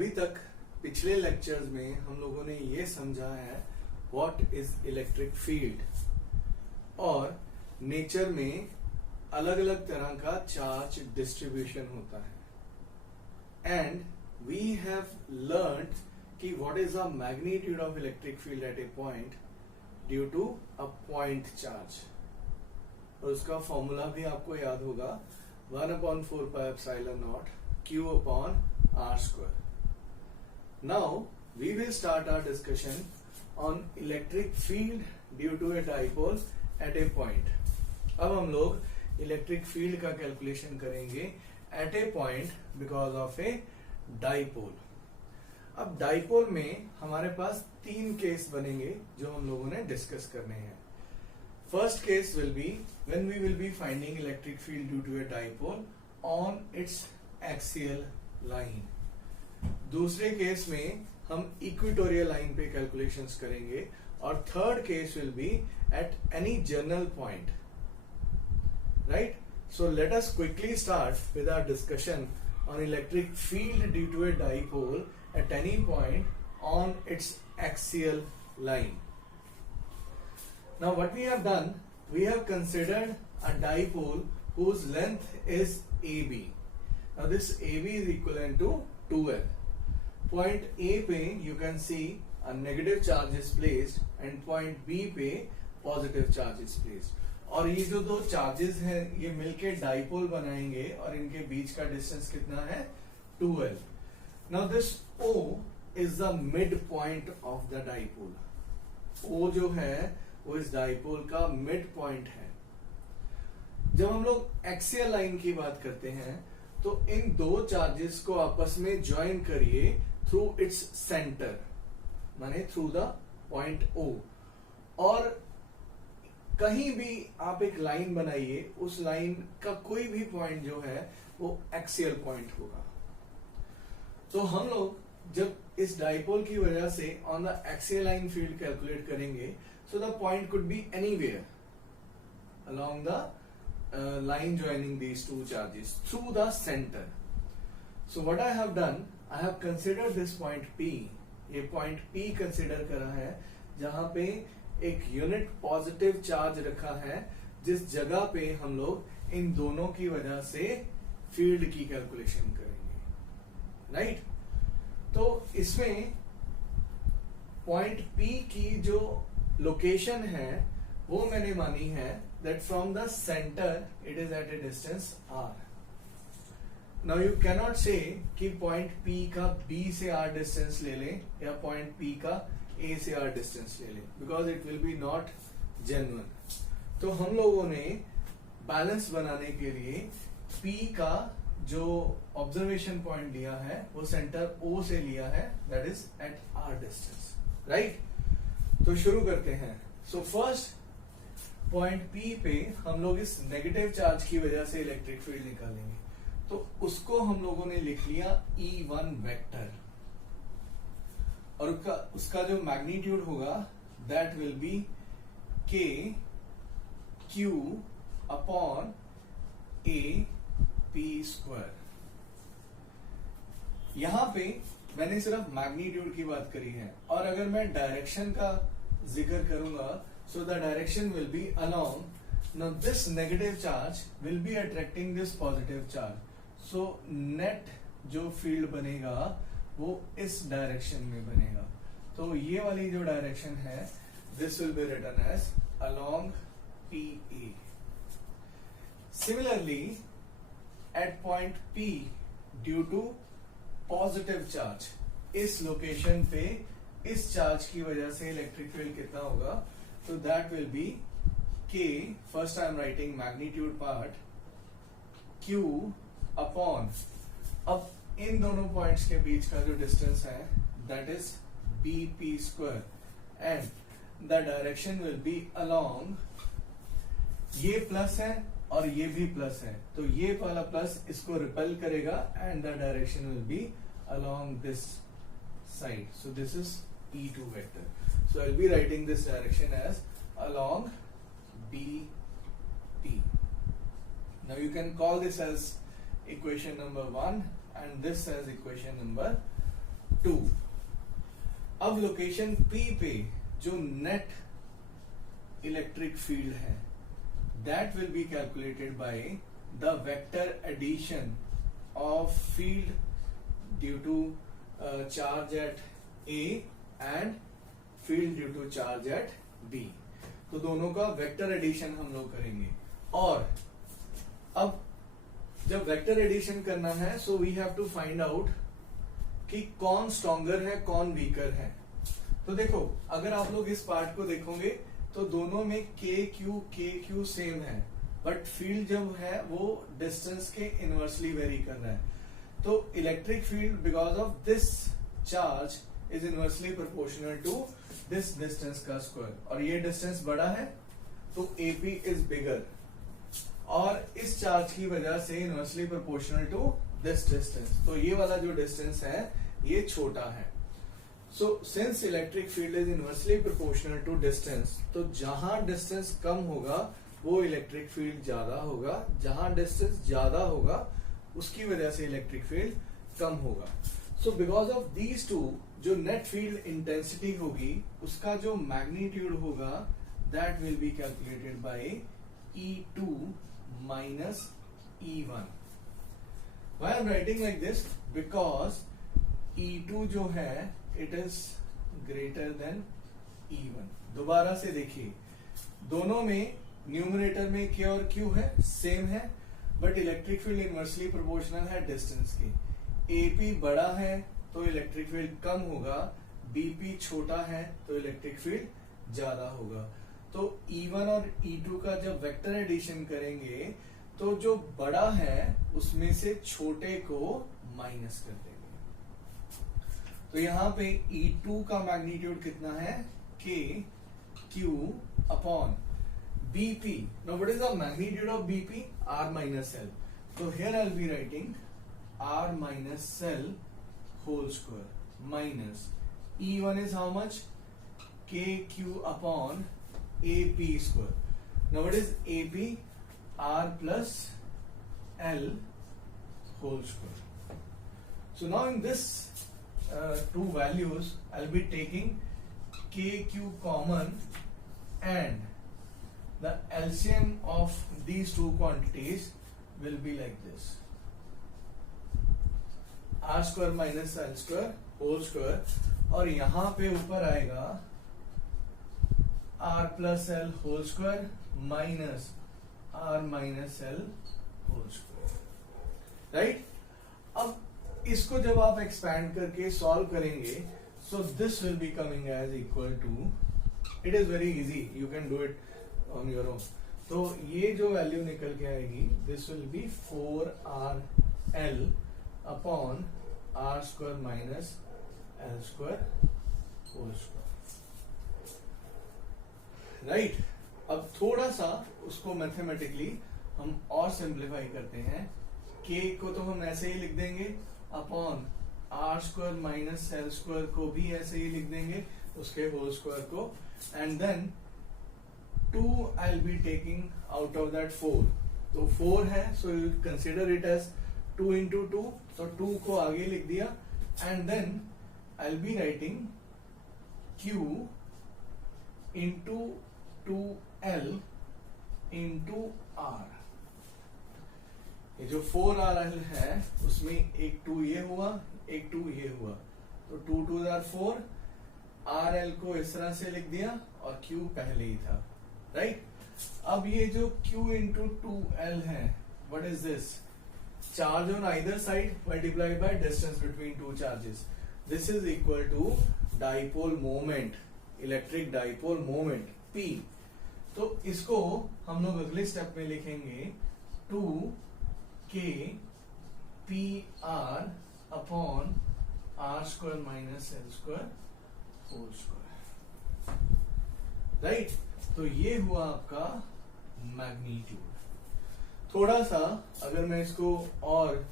अभी तक पिछले लेक्चर्स में हम लोगों ने ये समझा है व्हाट इज इलेक्ट्रिक फील्ड और नेचर में अलग अलग तरह का चार्ज डिस्ट्रीब्यूशन होता है एंड वी हैव लर्न्ड कि what is the magnitude of electric field at a point due to a point charge और उसका फॉर्मूला भी आपको याद होगा 1/4πε0 Q/r². Now we will start our discussion on electric field due to a dipole at a point. अब हम लोग electric field का कैलकुलेशन करेंगे at a point because of a dipole. अब डाइपोल में हमारे पास 3 केस बनेंगे जो हम लोगों ने डिस्कस करने हैं. First case will be when we will be finding electric field due to a dipole on its axial line. दूसरे केस में हम इक्वेटोरियल लाइन पे कैलकुलेशंस करेंगे और third case will be at any general point. Right? So let us quickly start with our discussion on electric field due to a dipole at any point on its axial line. Now what we have done, we have considered a dipole whose length is AB. Now this AB is equivalent to 2L. Point A पे you can see a negative charge is placed and point B पे positive charge is placed. और ये जो दो charges हैं ये मिलके dipole बनाएंगे और इनके बीच का डिस्टेंस कितना है 2L. Now this O is the mid point of the dipole. O जो है वो इस डाइपोल का मिड पॉइंट है. जब हम लोग एक्सियल लाइन की बात करते हैं तो इन दो चार्जेस को आपस में ज्वाइन करिए थ्रू इट्स सेंटर, माने थ्रू द पॉइंट O. और कहीं भी आप एक लाइन बनाइए, उस लाइन का कोई भी पॉइंट जो है वो एक्सियल पॉइंट होगा. तो हम लोग जब इस डाइपोल की वजह से on the axial line field calculate करेंगे, so the point could be anywhere along the line joining these two charges through the center. So what I have done, I have considered this point P. ये point P consider करा है जहां पे एक unit positive charge रखा है जिस जगह पे हम लोग इन दोनों की वजह से फील्ड की कैलकुलेशन करेंगे. राइट? तो इसमें पॉइंट P की जो लोकेशन है वो मैंने मानी है that from the centre it is at a distance r. Now you cannot say कि पॉइंट P का B से r डिस्टेंस ले लें या पॉइंट P का A से r डिस्टेंस ले लें because it will be not genuine. तो हम लोगों ने बैलेंस बनाने के लिए P का जो ऑब्जर्वेशन पॉइंट लिया है वो सेंटर O से लिया है that is at r distance. Right? तो शुरू करते हैं. सो फर्स्ट पॉइंट P पे हम लोग इस नेगेटिव चार्ज की वजह से इलेक्ट्रिक फील्ड निकालेंगे. तो उसको हम लोगों ने लिख लिया E1 वेक्टर और उसका जो मैग्नीट्यूड होगा that will B K Q upon A P square. यहां पे मैंने सिर्फ मैग्नीट्यूड की बात करी है और अगर मैं डायरेक्शन का जिक्र करूंगा so the direction will be along. Now this negative charge will be attracting this positive charge. So net जो फील्ड बनेगा वो इस डायरेक्शन में बनेगा. तो ये वाली जो डायरेक्शन है this will be written as along PA. Similarly at point P due to positive charge इस लोकेशन पे इस चार्ज की वजह से इलेक्ट्रिक फील्ड कितना होगा. तो that will B K, first I am writing magnitude part, Q upon, अब इन दोनों पॉइंट्स के बीच का जो डिस्टेंस है that is BP square and the direction will be along. ये प्लस है और ये भी प्लस है तो ये वाला प्लस इसको रिपेल करेगा and the direction will be along this side. So this is E2 vector. So I'll be writing this direction as along BP. Now you can call this as equation number 1 and this as equation number 2। अब location P पे जो net electric field है that will be calculated by the vector addition of field due to charge at A and field due to charge at B। तो दोनों का vector addition हम लोग करेंगे। और अब जब वेक्टर एडिशन करना है so we have to find out कि कौन स्ट्रॉन्गर है कौन वीकर है। तो देखो अगर आप लोग इस पार्ट को देखोगे तो दोनों में के क्यू सेम है, बट फील्ड जब है वो डिस्टेंस के इनवर्सली वेरी कर रहा है। तो electric field because of this charge is inversely proportional to this distance का स्क्वायर, और ये डिस्टेंस बड़ा है तो AP इज बिगर, और इस चार्ज की वजह से inversely proportional to this distance, तो ये वाला जो डिस्टेंस है ये छोटा है। So since electric field is inversely proportional to distance, तो जहां डिस्टेंस कम होगा वो इलेक्ट्रिक फील्ड ज्यादा होगा, जहां डिस्टेंस ज्यादा होगा उसकी वजह से इलेक्ट्रिक फील्ड कम होगा। So because of these two जो नेट फील्ड इंटेंसिटी होगी उसका जो मैग्नीट्यूड होगा that will be calculated bye E2 minus E1। Why I'm writing like this? Because E2 जो है it is greater than E1। दोबारा से देखिए दोनों में न्यूमरेटर में K और Q है सेम है, but electric field inversely proportional है डिस्टेंस की। AP बड़ा है तो इलेक्ट्रिक फील्ड कम होगा, BP छोटा है तो इलेक्ट्रिक फील्ड ज्यादा होगा। तो E1 और E2 का जब वेक्टर एडिशन करेंगे तो जो बड़ा है उसमें से छोटे को माइनस कर देंगे। तो यहां पे E2 का मैग्नीट्यूड कितना है K Q upon BP। Now what is the magnitude of BP? R minus L। तो here I will be writing R minus L whole square minus E1 is how much? K Q upon AP square. Now what is AP? R plus L whole square. So now in this two values I'll be taking KQ common, and the LCM of these two quantities will be like this: R square minus L square whole square, और यहां पे ऊपर आएगा R plus L whole square minus R minus L whole square, right? अब इसको जब आप expand करके सॉल्व करेंगे so this will be coming as equal to, it is very easy, you can do it on your own। तो ये जो value निकल के आएगी this will be 4RL upon R square minus L square whole square, right. अब थोड़ा सा उसको मैथमेटिकली हम और सिंप्लीफाई करते हैं। K को तो हम ऐसे ही लिख देंगे upon R square minus L square को भी ऐसे ही लिख देंगे उसके होल स्क्वायर को, and then 2 I will be taking out of that 4। तो 4 है so you consider it as 2 into 2, तो 2 को आगे लिख दिया, and then I will be writing Q into 2L into R। ये जो 4RL है उसमें एक 2 ये हुआ एक 2 ये हुआ, तो 2 2 4, RL को इस तरह से लिख दिया और Q पहले ही था, राइट। अब ये जो Q into 2L है what is this? Charge on either side multiplied by distance between two charges, this is equal to dipole moment, electric dipole moment P। तो इसको हम लोग अगले स्टेप में लिखेंगे 2K PR upon R square minus L square whole square, right. तो ये हुआ आपका मैग्नीट्यूड। थोड़ा सा अगर मैं इसको और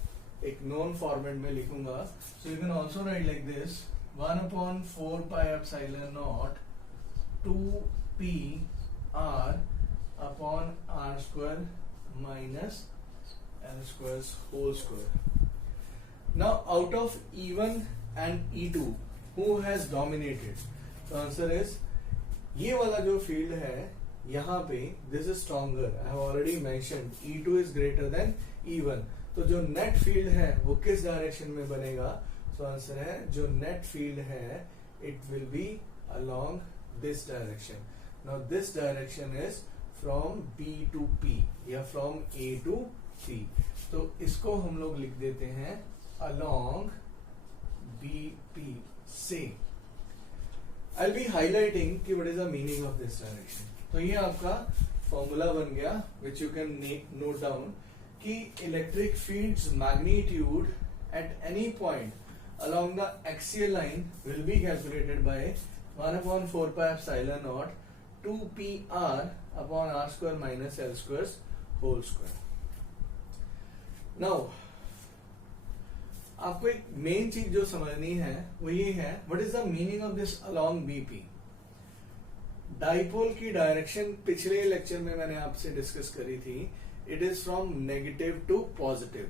एक नॉन फॉर्मेट में लिखूंगा so you can also right like this 1/4 pi epsilon naught 2P R upon R square minus L square whole square। Now out of E1 and E2 who has dominated? The answer is ये वाला जो field है यहाँ पे this is stronger. I have already mentioned E2 is greater than E1. तो जो net field है वो किस डायरेक्शन में बनेगा? तो आंसर है जो नेट फील्ड है it will be along this direction. Now this direction is from B to P या फ्रॉम A टू P. तो इसको हम लोग लिख देते हैं अलोंग BP से. I'll be highlighting कि what is the meaning of this direction. तो ये आपका फॉर्मूला बन गया which you can note down कि electric fields magnitude at any point along the axial line will be calculated by 1/4 pi epsilon naught 2pr upon r square minus l square whole square. Now आपको एक main चीज जो समझनी है वो ये है what is the meaning of this along BP. Dipole की डायरेक्शन पिछले लेक्चर में मैंने आपसे डिस्कस करी थी. It is from negative to positive.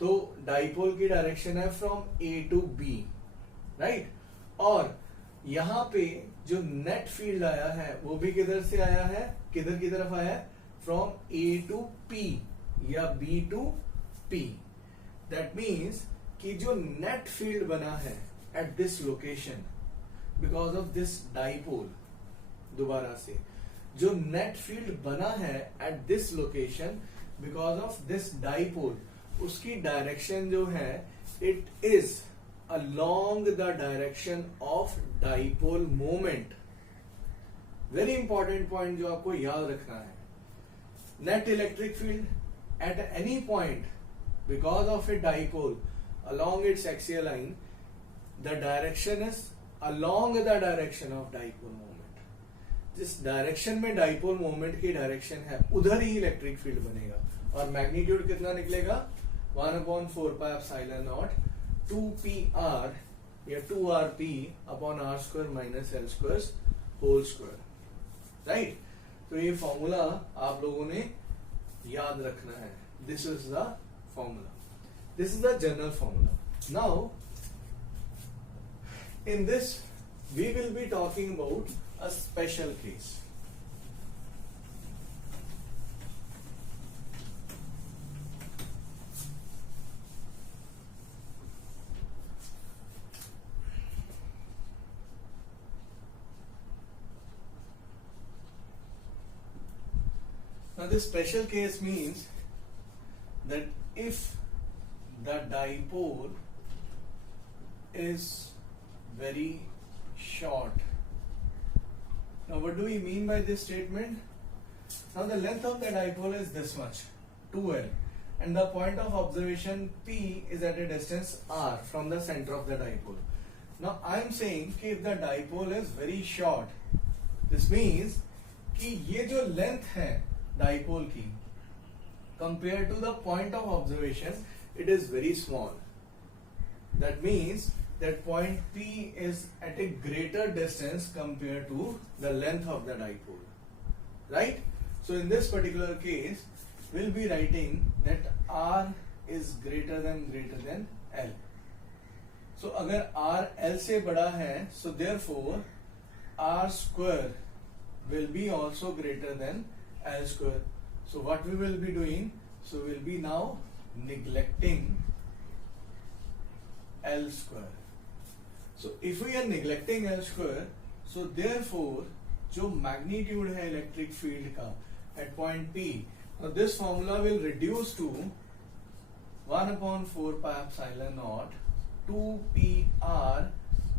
तो डाइपोल की डायरेक्शन है from A to B, right. और यहाँ पे जो नेट फील्ड आया है वो भी किधर से आया है, किधर की तरफ आया है? फ्रॉम ए टू पी या B to P. That means कि जो नेट फील्ड बना है at this location because of this dipole, दोबारा से जो नेट फील्ड बना है at this location because of this dipole, उसकी डायरेक्शन जो है it is along the direction of dipole moment. Very important point जो आपको याद रखना है. Net electric field at any point because of a dipole along its axial line, the direction is along the direction of dipole moment. जिस direction में dipole moment की direction है उधर ही इलेक्ट्रिक फील्ड बनेगा. और मैग्नीट्यूड कितना निकलेगा? 1/4 pi epsilon naught 2pr या 2rp upon r square minus l square whole square, right. तो ये फॉर्मूला आप लोगों ने याद रखना है. This is the formula. This is the general formula. Now, in this, we will be talking about a special case. Now, this special case means that if the dipole is very short. Now what do we mean by this statement? Now the length of the dipole is this much, 2l, and the point of observation P is at a distance r from the center of the dipole. Now I am saying कि if the dipole is very short, this means कि ये जो length है dipole की compared to the point of observation, it is very small. That means that point P is at a greater distance compared to the length of the dipole, right? So in this particular case, we'll be writing that R is greater than L. So अगर R L से बड़ा है, so therefore R square will be also greater than L square. So what we will be doing? So we'll be now neglecting L square. So if we are neglecting L square, so therefore जो magnitude है electric field का at point P, now this formula will reduce to 1/4 pi epsilon naught 2pr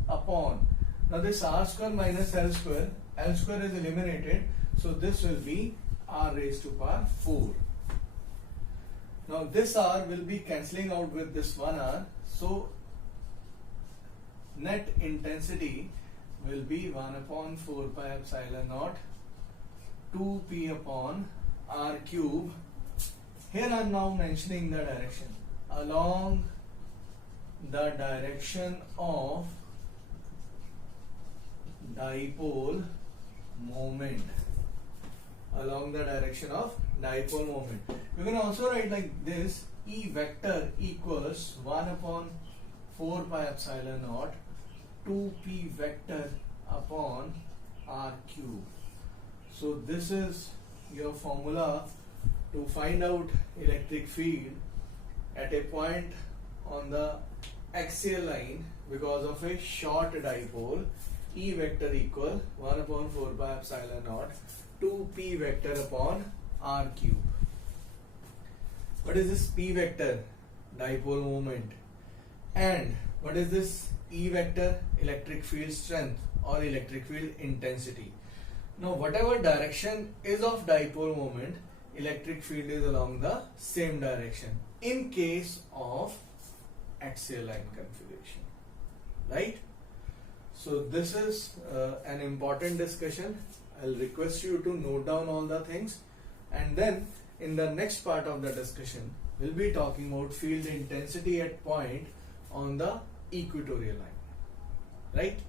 upon, now this r square minus L square is eliminated, so this will be r raised to power 4. Now this r will be cancelling out with this 1r, so net intensity will be 1/4 pi epsilon naught 2p upon r cube. Here I am now mentioning the direction along the direction of dipole moment. Along the direction of dipole moment. You can also write like this: E vector equals 1/4 4 pi epsilon naught 2p vector upon r cube. So this is your formula to find out electric field at a point on the axial line because of a short dipole. E vector equal 1 upon 4 pi epsilon naught 2p vector upon r cube. What is this p vector? Dipole moment. And what is this E vector? Electric field strength or electric field intensity. Now whatever direction is of dipole moment, electric field is along the same direction in case of axial line configuration, right? So this is an important discussion. I'll request you to note down all the things, and then in the next part of the discussion we'll be talking about field intensity at point on the equatorial line, right?